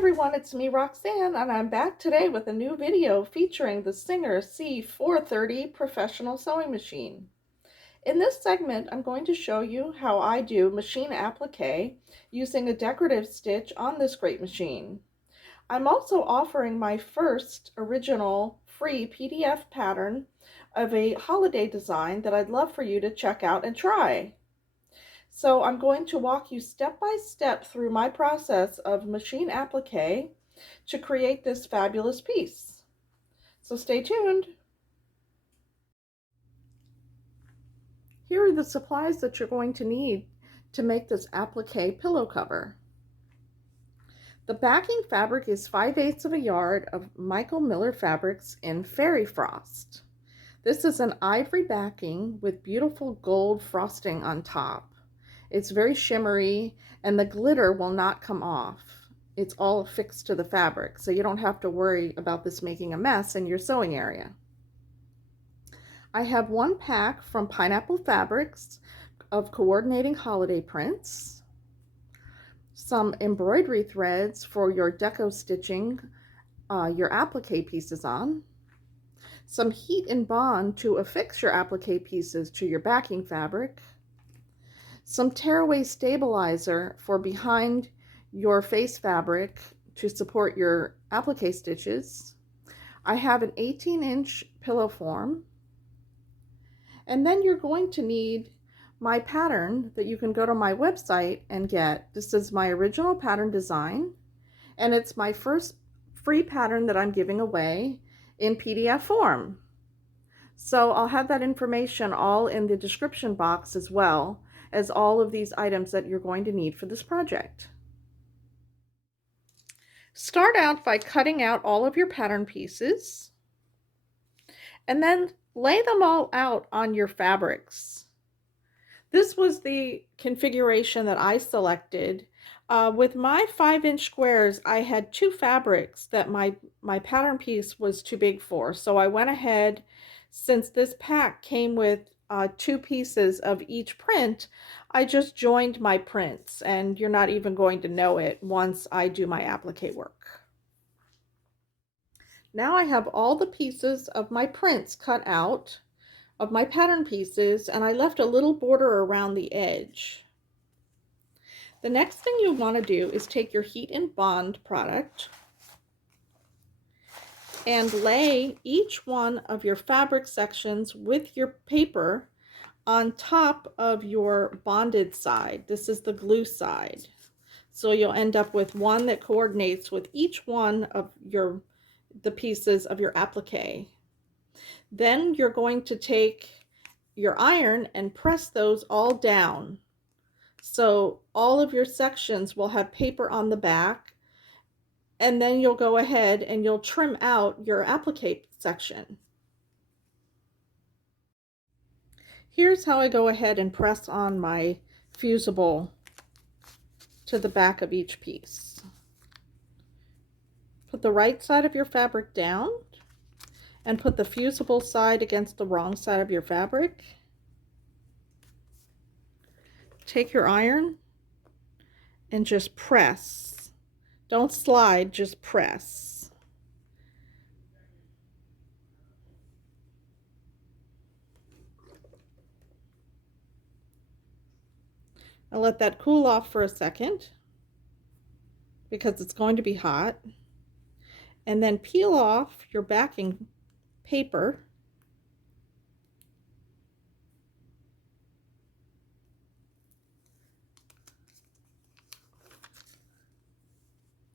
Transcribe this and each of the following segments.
everyone, it's me Roxanne, and I'm back today with a new video featuring the Singer C430 professional sewing machine. In this segment, I'm going to show you how I do machine applique using a decorative stitch on this great machine. I'm also offering my first original free PDF pattern of a holiday design that I'd love for you to check out and try. So I'm going to walk you step by step through my process of machine applique to create this fabulous piece. So stay tuned. Here are the supplies that you're going to need to make this applique pillow cover. The backing fabric is 5/8 of a yard of Michael Miller fabrics in Fairy Frost. This is an ivory backing with beautiful gold frosting on top. It's very shimmery and the glitter will not come off. It's all affixed to the fabric, so you don't have to worry about this making a mess in your sewing area. I have one pack from Pineapple Fabrics of coordinating holiday prints, some embroidery threads for your deco stitching your applique pieces on, some heat and bond to affix your applique pieces to your backing fabric, some Tearaway Stabilizer for behind your face fabric to support your applique stitches. I have an 18-inch pillow form. And then you're going to need my pattern that you can go to my website and get. This is my original pattern design, and it's my first free pattern that I'm giving away in PDF form. So I'll have that information all in the description box as well as all of these items that you're going to need for this project. Start out by cutting out all of your pattern pieces and then lay them all out on your fabrics. This was the configuration that I selected. With my 5-inch squares, I had 2 fabrics that my pattern piece was too big for. So I went ahead, since this pack came with 2 pieces of each print, I just joined my prints, and you're not even going to know it once I do my applique work. Now I have all the pieces of my prints cut out of my pattern pieces, and I left a little border around the edge. The next thing you want to do is take your heat and bond product and lay each one of your fabric sections with your paper on top of your bonded side. This is the glue side. So you'll end up with one that coordinates with each one of the pieces of your applique. Then you're going to take your iron and press those all down. So all of your sections will have paper on the back, and then you'll go ahead and you'll trim out your applique section. Here's how I go ahead and press on my fusible to the back of each piece. Put the right side of your fabric down and put the fusible side against the wrong side of your fabric. Take your iron and just press. Don't slide, just press. I'll let that cool off for a second because it's going to be hot. And then peel off your backing paper.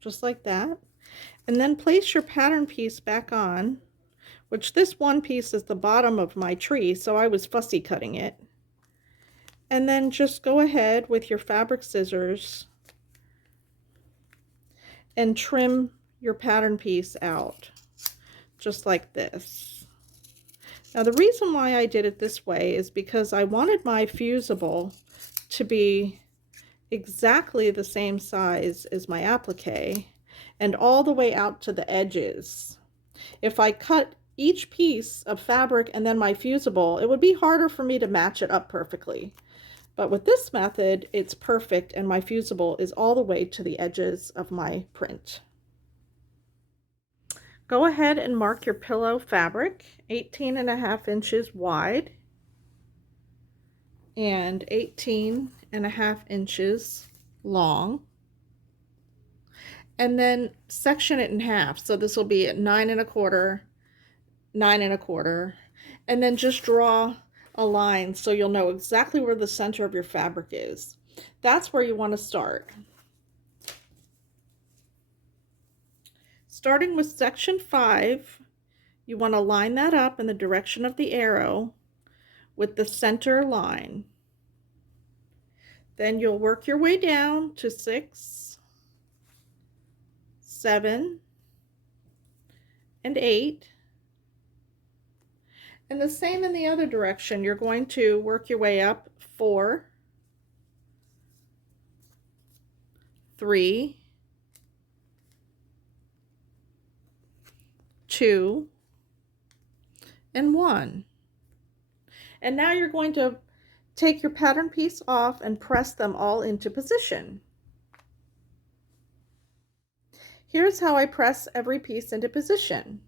Just like that. And then place your pattern piece back on, which this one piece is the bottom of my tree, so I was fussy cutting it. And then just go ahead with your fabric scissors and trim your pattern piece out, just like this. Now the reason why I did it this way is because I wanted my fusible to be exactly the same size as my applique and all the way out to the edges. If I cut each piece of fabric and then my fusible, it would be harder for me to match it up perfectly. But with this method, it's perfect and my fusible is all the way to the edges of my print. Go ahead and mark your pillow fabric, 18.5 inches wide and 18.5 inches long. And then section it in half. So this will be at 9.25, 9.25, and then just draw a line so you'll know exactly where the center of your fabric is. That's where you want to start. Starting with section 5, you want to line that up in the direction of the arrow with the center line. Then you'll work your way down to 6, 7, and 8. And the same in the other direction. You're going to work your way up 4, 3, 2, and 1. And now you're going to take your pattern piece off and press them all into position. Here's how I press every piece into position.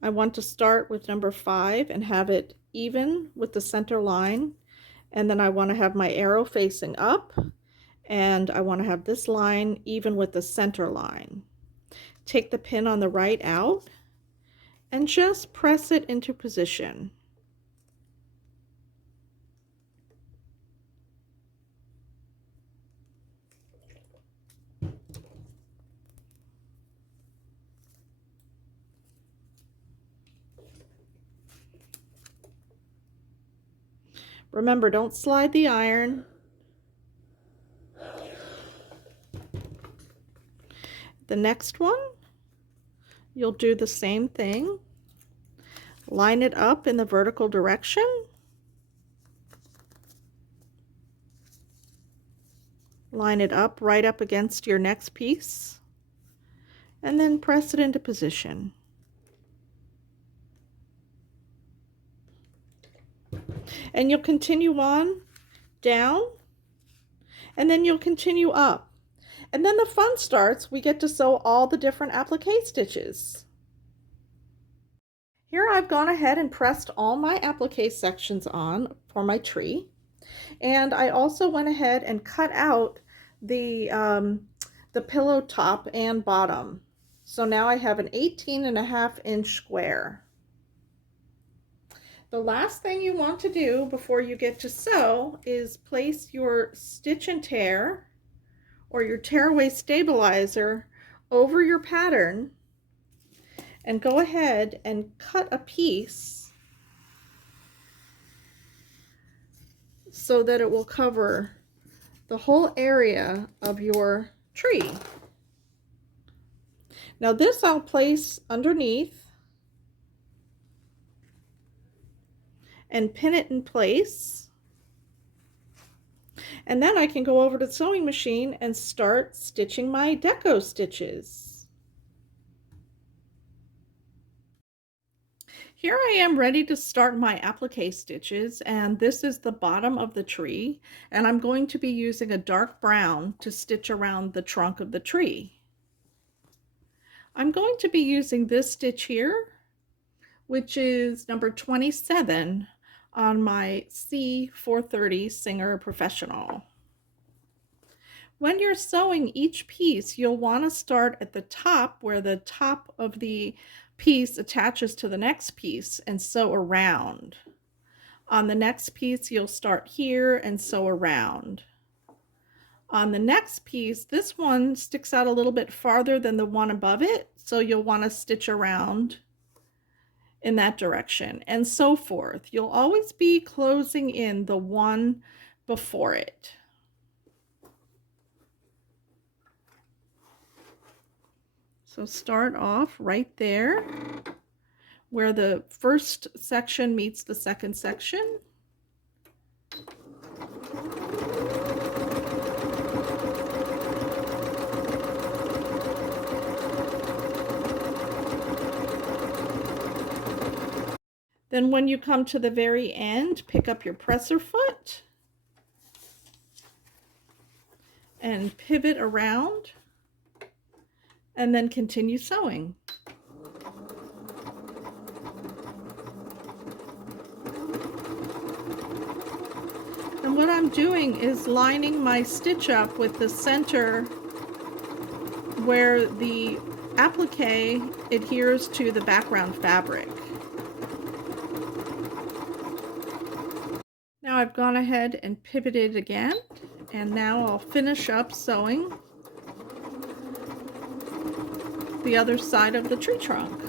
I want to start with number 5 and have it even with the center line, and then I want to have my arrow facing up, and I want to have this line even with the center line. Take the pin on the right out and just press it into position. Remember, don't slide the iron. The next one, you'll do the same thing. Line it up in the vertical direction. Line it up right up against your next piece, and then press it into position. And you'll continue on down, and then you'll continue up. And then the fun starts. We get to sew all the different applique stitches. Here I've gone ahead and pressed all my applique sections on for my tree. And I also went ahead and cut out the pillow top and bottom. So now I have an 18.5-inch square. The last thing you want to do before you get to sew is place your stitch and tear or your Tearaway Stabilizer over your pattern and go ahead and cut a piece so that it will cover the whole area of your tree. Now this I'll place underneath and pin it in place, and then I can go over to the sewing machine and start stitching my deco stitches. Here I am ready to start my applique stitches, and this is the bottom of the tree, and I'm going to be using a dark brown to stitch around the trunk of the tree. I'm going to be using this stitch here, which is number 27 on my C430 Singer Professional. When you're sewing each piece, you'll want to start at the top where the top of the piece attaches to the next piece and sew around. On the next piece, you'll start here and sew around. On the next piece, this one sticks out a little bit farther than the one above it, so you'll want to stitch around in that direction, and so forth. You'll always be closing in the one before it. So start off right there where the first section meets the second section. Then when you come to the very end, pick up your presser foot and pivot around and then continue sewing. And what I'm doing is lining my stitch up with the center where the applique adheres to the background fabric. Now I've gone ahead and pivoted again, and now I'll finish up sewing the other side of the tree trunk.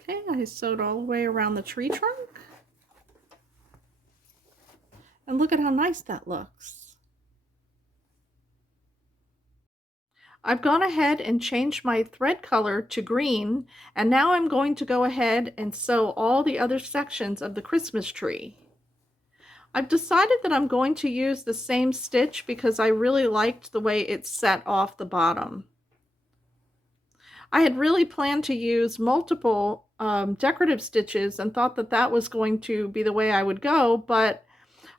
Okay, I sewed all the way around the tree trunk. And look at how nice that looks. I've gone ahead and changed my thread color to green, and now I'm going to go ahead and sew all the other sections of the Christmas tree. I've decided that I'm going to use the same stitch because I really liked the way it set off the bottom. I had really planned to use multiple decorative stitches and thought that that was going to be the way I would go, but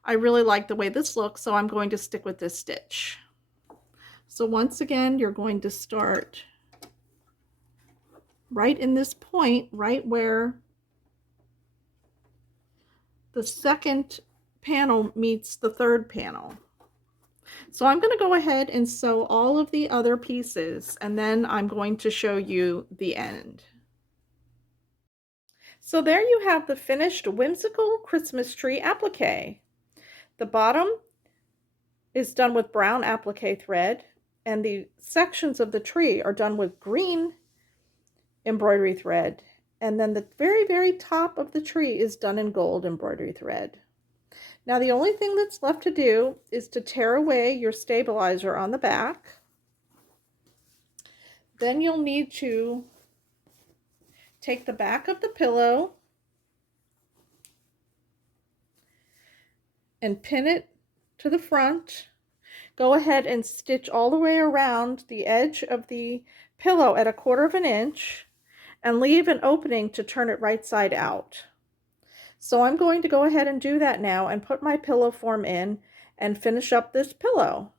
I really like the way this looks, so I'm going to stick with this stitch. So once again, you're going to start right in this point, right where the second panel meets the third panel. So I'm going to go ahead and sew all of the other pieces, and then I'm going to show you the end. So there you have the finished whimsical Christmas tree applique. The bottom is done with brown applique thread, and the sections of the tree are done with green embroidery thread, and then the very, very top of the tree is done in gold embroidery thread. Now the only thing that's left to do is to tear away your stabilizer on the back. Then you'll need to take the back of the pillow and pin it to the front. Go ahead and stitch all the way around the edge of the pillow at 1/4 inch and leave an opening to turn it right side out. So I'm going to go ahead and do that now and put my pillow form in and finish up this pillow.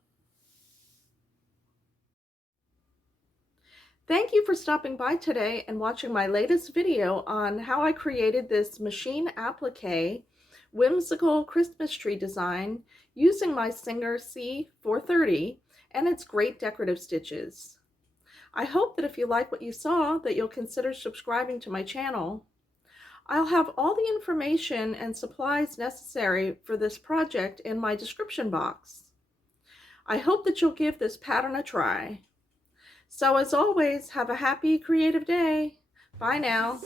Thank you for stopping by today and watching my latest video on how I created this machine applique whimsical Christmas tree design using my Singer C430 and its great decorative stitches. I hope that if you like what you saw, that you'll consider subscribing to my channel. I'll have all the information and supplies necessary for this project in my description box. I hope that you'll give this pattern a try. So as always, have a happy, creative day. Bye now.